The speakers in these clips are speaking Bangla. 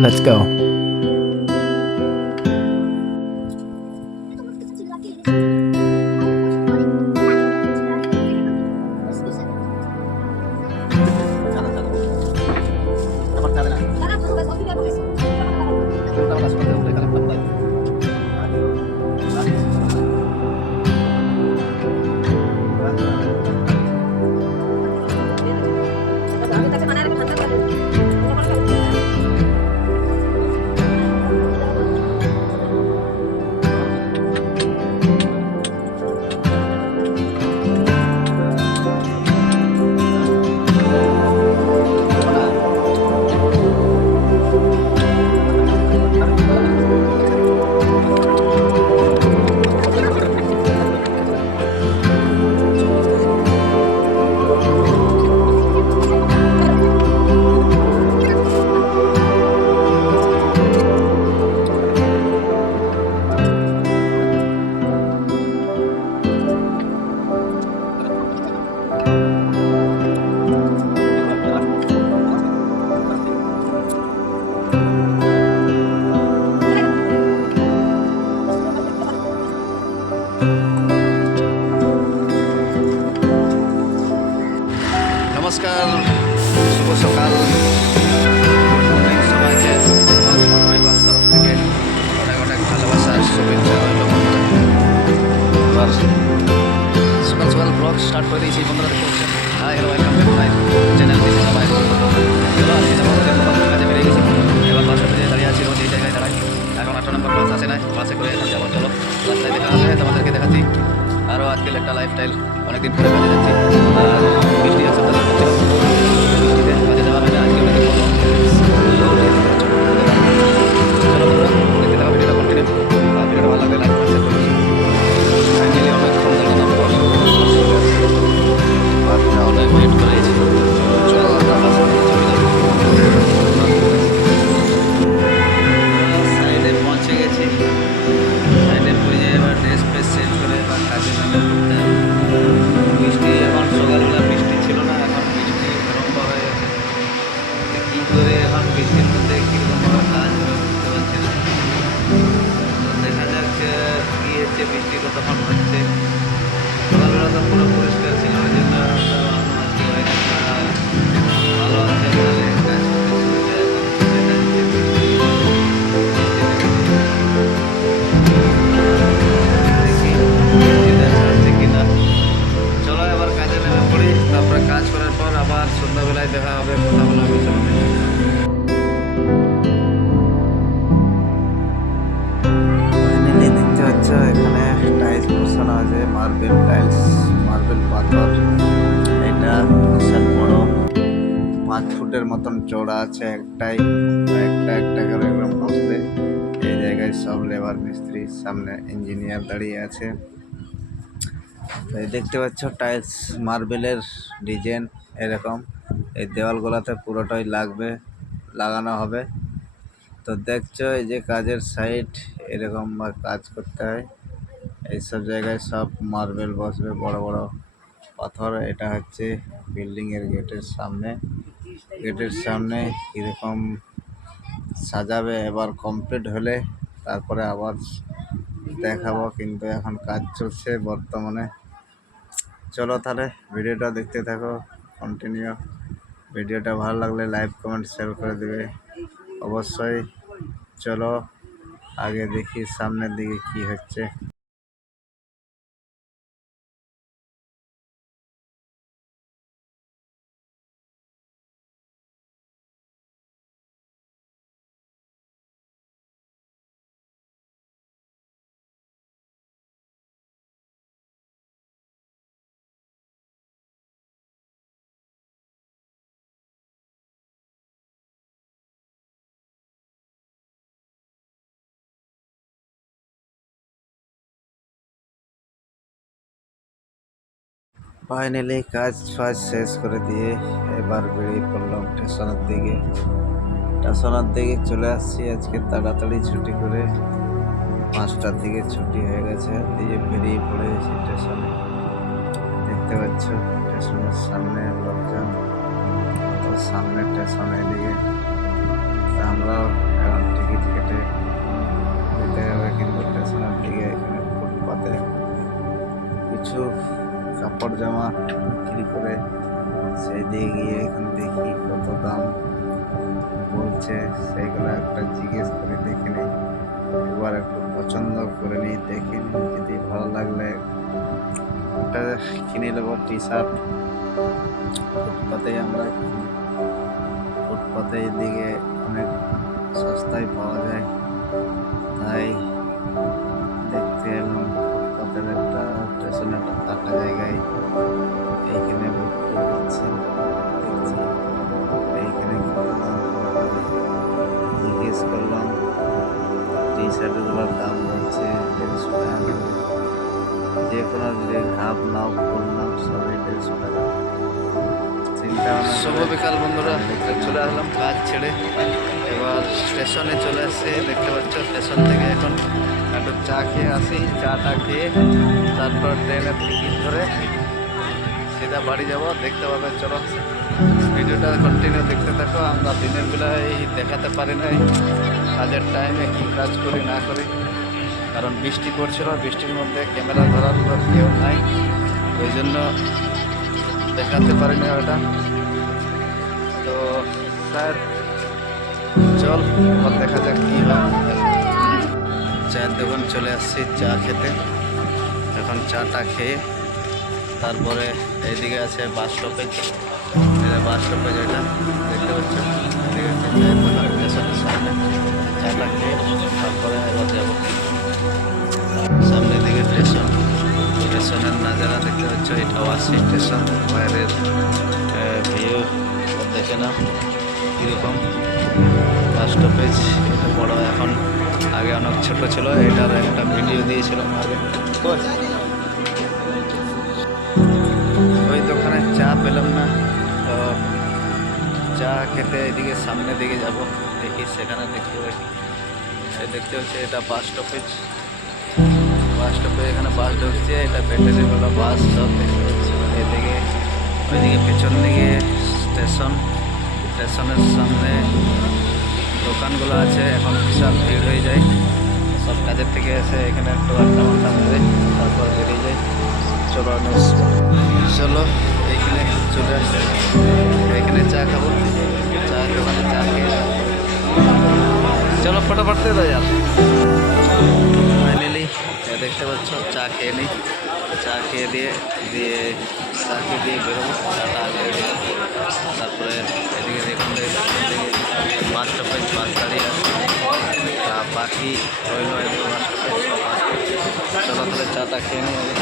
Let's go. নমস্কার, শুভ সকাল। সবাইকে আমার পরিবার তরফ থেকে অনেক অনেক ভালোবাসার শুভেচ্ছা রইল। এবার সকাল সকাল ব্লগ স্টার্ট করে দিয়েছি। বন্ধুরা দেখতে পাচ্ছেন, hi hello, welcome back to my channel. দিয়েছে সবাই এবার আজকে যাবো কাজে বেরিয়ে গেছি। এবার বাসে বেরিয়ে দাঁড়িয়ে আছি, রোজ এই জায়গায় দাঁড়াই। এখন 8 নম্বর বাস আসে নাই, বাসে করে এখন যাবো। চলো রাস্তায় দেখা হবে, তোমাদেরকে দেখাচ্ছি আরও আজকের একটা লাইফস্টাইল। অনেকদিন পরে কাজে যাচ্ছি আর বৃষ্টি আছে তাদের করছিল, বৃষ্টিতে কাজে যাওয়া হয় না। আজকে অনেকদিন বললো চলো বন্ধুরা দেখতে থাকা ভিডিওটা কন্টিনিউ। আর ভিডিওটা ভালো লাগলে লাইক শেয়ার করুন। ফাইনালি অনেক সন্ধ্যার পর বাসটা অনেক ওয়েট করেছি। চলো আমরা বাসে সাইডে পৌঁছে গেছি। সাইডে পড়ে এবার ড্রেস ফ্রেস চেঞ্জ করে এবার কাজে নামে পড়তে হবে। বৃষ্টি এখন সকালবেলা বৃষ্টি ছিল না, এখন বৃষ্টি লম্বা হয়ে গেছে। কী করে এখন বৃষ্টির মধ্যে কীরকমভাবে কাজ হবে বুঝতে পারছি না। তো দেখা যাক কী হচ্ছে, বৃষ্টি কতক্ষণ হচ্ছে। সকালবেলা তো পুরো পরিষ্কার ছিল, ওই জন্য আজকে ওয়েদারটা ভালো আছে, তাহলে কাজ করতে সুবিধা। এখন দেখা যাচ্ছে বৃষ্টি দেখি বৃষ্টিটা ছাড়ছে কিনা। চলো এবার কাজে নেমে পড়ি, তারপরে কাজ করার পর আবার সন্ধ্যাবেলায় দেখা হবে, কথা বলা হবে। চলো ফাইনালি দেখতে পাচ্ছ এখানে টাইলস বসানো আছে, মার্বেল টাইলস, মার্বেল পাথর। এটা বিশাল বড়, 5 ফুটের মতন চওড়া আছে একটাই, একটা একটা করে এরকম বসবে। এই জায়গায় সব লেবার মিস্ত্রি, সামনে ইঞ্জিনিয়ার দাঁড়িয়ে আছে। এই দেখতে পাচ্ছ টাইলস মার্বেলের ডিজাইন এরকম। এই দেওয়ালগুলোতে পুরোটাই লাগানো হবে। তো দেখছো এই যে কাজের সাইড এরকম কাজ করতে হয়। এইসব জায়গায় সব মার্বেল বসবে, বড় বড় পাথর। এটা হচ্ছে বিল্ডিংয়ের গেটের সামনে। গেটের সামনে কীরকম সাজাবে, এবার কমপ্লিট হলে তারপরে আবার দেখাবো, কিন্তু এখন কাজ চলছে বর্তমানে। চলো তাহলে ভিডিওটা দেখতে থাকো কন্টিনিউ। ভিডিওটা ভালো লাগলে লাইক কমেন্ট শেয়ার করে দেবে অবশ্যই। চলো আগে দেখি সামনের দিকে কি হচ্ছে। ফাইনালি কাজ ফাজ শেষ করে দিয়ে এবার বেরিয়ে পড়লাম স্টেশনের দিকে চলে আসছি। আজকে তাড়াতাড়ি ছুটি করে 5টার দিকে ছুটি হয়ে গেছে, দিয়ে বেরিয়ে পড়েছি স্টেশনে। দেখতে পাচ্ছ স্টেশনের সামনে লোকজন, তো সামনে স্টেশনে এদিকে আমরাও জামা বিক্রি করে, সেই দিয়ে গিয়ে এখান দেখি কত দাম বলছে, সেইগুলো একটা জিজ্ঞেস করে দেখে নিই, এবার একটু পছন্দ করে নিই, দেখে নিই, যদি ভালো লাগলে একটা কিনে নেবো টি শার্ট। ফুটপাতে আমরা কিনি, ফুটপাতে এদিকে অনেক সস্তায় পাওয়া যায়, তাই দেখতে এলাম ফুটপাতের একটা স্টেশনে একটা ফাঁকা জায়গায় এইখানে বিক্রি করছে। দেখছি এইখানে কত দাম পড়বে, জিজ্ঞেস করলাম, টি শার্টগুলোর দাম বলছে 150 টাকা করে, যে কোনো হাফ নাও ফুল নাও সবই 150 টাকা। চিন্তা শুভ বিকাল বন্ধুরা, চলে আসলাম কাজ ছেড়ে, এবার স্টেশনে চলে আসছি। দেখতে পাচ্ছ স্টেশন থেকে এখন একটু চা খেয়ে আসি, চাটা খেয়ে তারপর ট্রেনের টিকিট ধরে সিধা বাড়ি যাব। দেখতে পাবে, চলো ভিডিওটা কন্টিনিউ দেখতে থাকো। আমরা দিনের বেলায় দেখাতে পারি নাই কাজের টাইমে কী কাজ করি না করি, কারণ বৃষ্টি পড়ছিল, বৃষ্টির মধ্যে ক্যামেরা ধরার কেউ নাই, ওই জন্য দেখাতে পারি না ওটা। তো স্যার চল এবার দেখা যাক কী হয়। চায়ের দোকান চলে আসছি চা খেতে, এখন চাটা খেয়ে তারপরে এইদিকে আছে বাস স্টপেজ, বাস স্টপেজ এটা দেখতে পাচ্ছ, এদিকে আছে চায়ের দোকান, স্টেশনের সামনে। চাটা খেয়ে তারপরে এবার যাবো সামনের দিকে স্টেশন। স্টেশনের নাজারা দেখতে পাচ্ছ, এটাও আছে স্টেশন, বাইরের ভিউ দেখে না কীরকম। বাস স্টপেজ এটা বড়, এখন আগে অনেক ছোট ছিল, এটার একটা ভিডিও দিয়েছিলাম আগে। ওই দোকানে চা পেলাম না, তো চা খেতে এদিকে সামনের দিকে যাব, দেখি সেখানে দেখতে পাই। দেখতে হচ্ছে এটা বাস স্টপেজ, বাস স্টপেজ এখানে বাস ঢুকছে, এটা ব্যাটারিওয়ালা বাস সব দেখতে পাচ্ছি। এদিকে ওইদিকে পেছন দিকে স্টেশন, স্টেশনের সামনে দোকানগুলো আছে, এখন বিশাল ভিড় হয়ে যায়, সব কাজের থেকে এসে এখানে একটু আড্ডা মাড্ডা মেরে তারপর বেরিয়ে যায়। চলো চলো এইখানে চলে আসছে, এখানে চা খাবো, চা দোকানে চা খেয়ে চলো ফটোফট দে যার। ফাইনালি দেখতে পাচ্ছ চা খেয়ে নিই, চা খেয়ে দিয়ে চা খেয়ে দিয়ে বেরোবো, চাটা আগে তারপরে এদিকে দেখুন বাস স্টপেজ, বাস দাঁড়িয়ে আছে, বাকি রইল একটু বাস স্টপেজ। চলো তাহলে চাটা খেয়ে নিই আগে।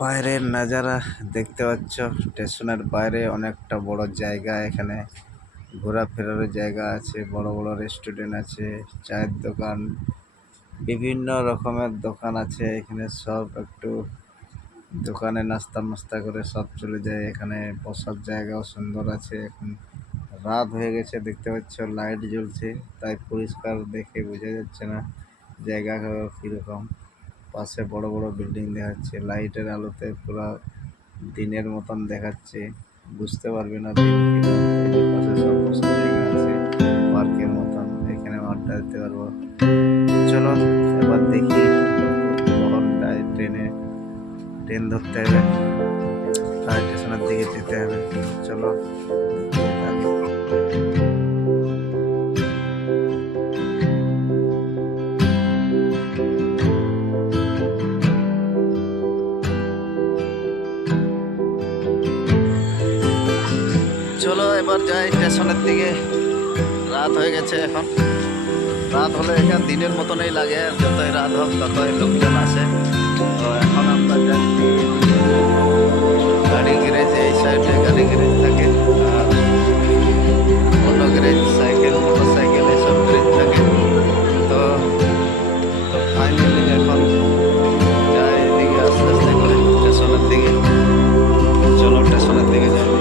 বাইরের নাজারা দেখতে পাচ্ছ, স্টেশনের বাইরে অনেকটা বড় জায়গা, এখানে ঘোরাফেরার জায়গা আছে, বড় বড় রেস্টুরেন্ট আছে, চায়ের দোকান, বিভিন্ন রকমের দোকান আছে এখানে, সব একটু দোকানে নাস্তা মাস্তা করে সব চলে যায়। এখানে বসার জায়গাও সুন্দর আছে। এখন রাত হয়ে গেছে, দেখতে পাচ্ছ লাইট জ্বলছে, তাই পরিষ্কার দেখে বোঝা যাচ্ছে না জায়গা কীরকম। পাশে বড় বড় বিল্ডিং দেখাচ্ছে, লাইটের আলোতে পুরো দিনের মতন দেখাচ্ছে, বুঝতে পারবে না দিন কিনা। পাশে সব বসার জায়গা আছে, পার্কের মতন, এখানে আড্ডা দিতে পারবো। চলো এবার দেখি, কখনটায় ট্রেন ধরতে হবে, আর স্টেশনের দিকে যেতে হবে। চলো চলো এবার যাই স্টেশনের দিকে, রাত হয়ে গেছে। এখন রাত হলে এখানে দিনের মতনই লাগে, যতই রাত হোক ততই লোকজন আসে। তো এখন আমরা যাচ্ছি গাড়ি গ্যারেজে, এই সাইডে গাড়ি গ্যারেজ থাকে, আর auto garage, cycle, motorcycle এসব গ্যারেজ থাকে। তো ফাইনালি এখন যাই এদিকে আস্তে আস্তে করে স্টেশনের দিকে। চলো স্টেশনের দিকে যাই।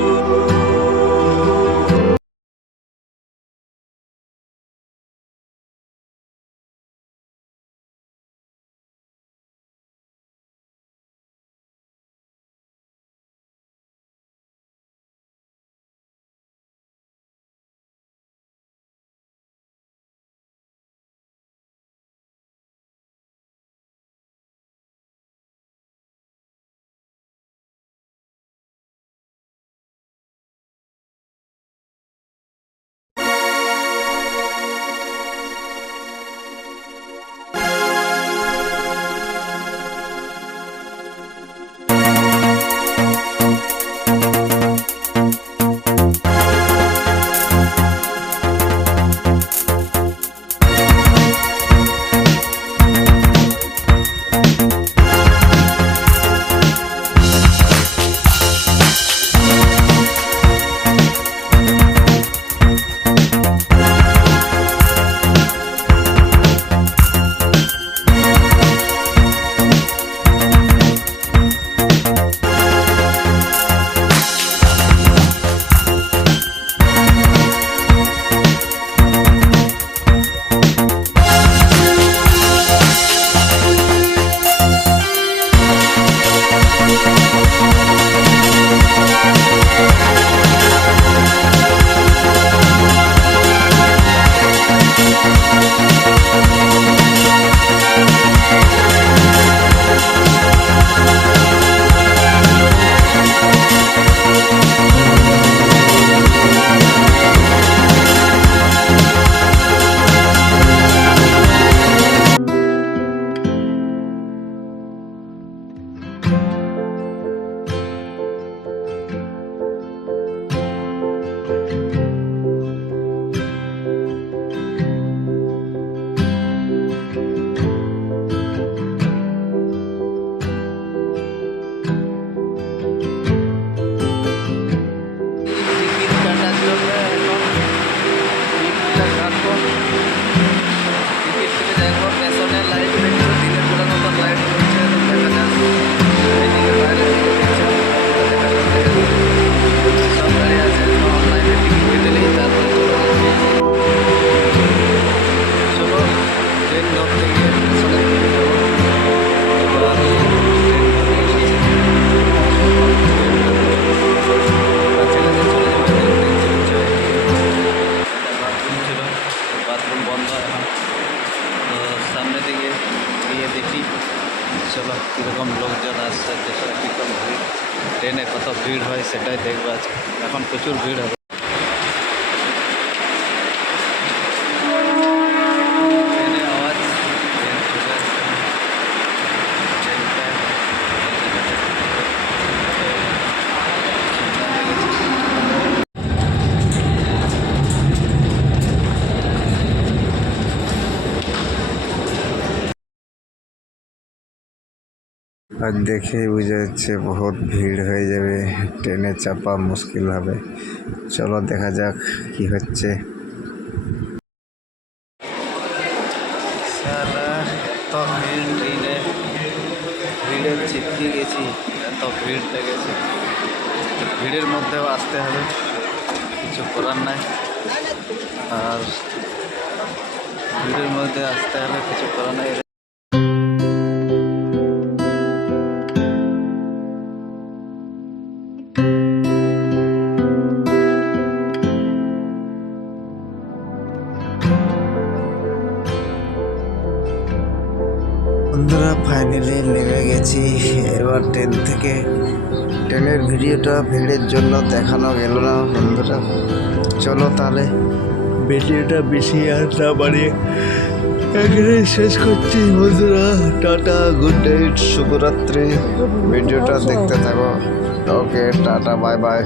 এখন তো সামনের দিকে গিয়ে দেখি চলো কীরকম লোকজন আসছে দেশে কীরকম ভিড় ট্রেনে কত ভিড় হয় সেটাই দেখবো আজকে এখন প্রচুর ভিড় হবে ট্রেনের আওয়াজ ট্রেন চলে আসছে ট্রেনটা আর দেখেই বোঝা যাচ্ছে বহুত ভিড় হয়ে যাবে, ট্রেনে চাপা মুশকিল হবে। চলো দেখা যাক কি হচ্ছে। সারা এত ভিড় ট্রেনে ভিড়ে ছিটকে গেছি এত ভিড় লেগেছে ভিড়ের মধ্যেও আসতে হবে কিছু করার নাই আর ভিড়ের মধ্যে আসতে হলে কিছু করার নাই বন্ধুরা ফাইনালি নেমে গেছি। এবার ট্রেন থেকে ট্রেনের ভিডিওটা ভিড়ের জন্য দেখানো গেল না বন্ধুরা। চলো তাহলে ভিডিওটা বেশি আর না বাড়িয়ে এখানে শেষ করছি বন্ধুরা। টাটা, গুড নাইট, শুভরাত্রি। ভিডিওটা দেখতে থাকো। ওকে, টাটা, বাই বাই।